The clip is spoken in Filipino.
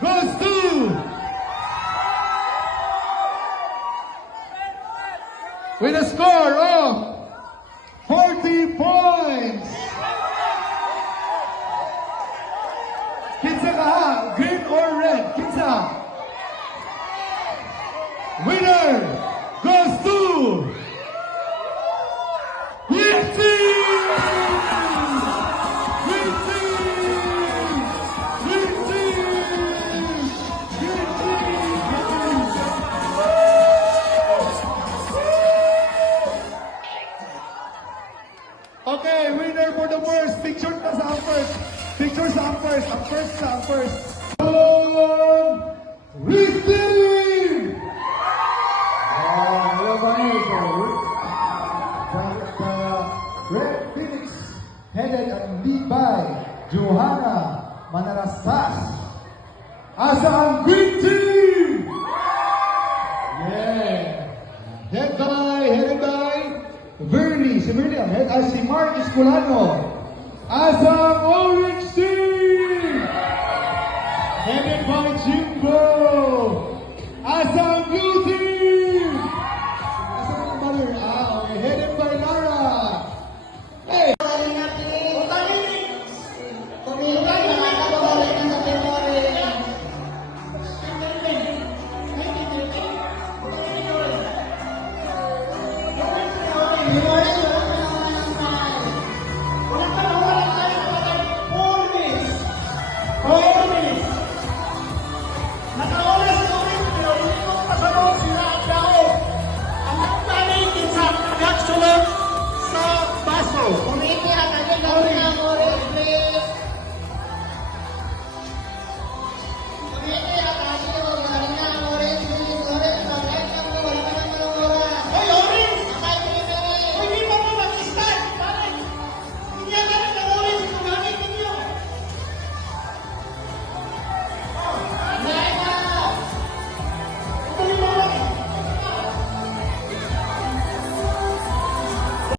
goes to with a score of 40 points. Kinsa ka ha? Green or red? Kinsa? Winner goes to Green Team! Green Team! Green Team! Green Team! Okay, winner for the first. Picture na sa first. Picture sa first. Ang first sa first. Green Team! Hello, buddy. The Red Phoenix, headed and lead by Johanna Manarastas. Asa ang Green Team! Yeah! Headed by Vernie. Si Vernie ang head. Si Mark Escolano. Asa ang Orange Team! Headed by Jimbo. Asa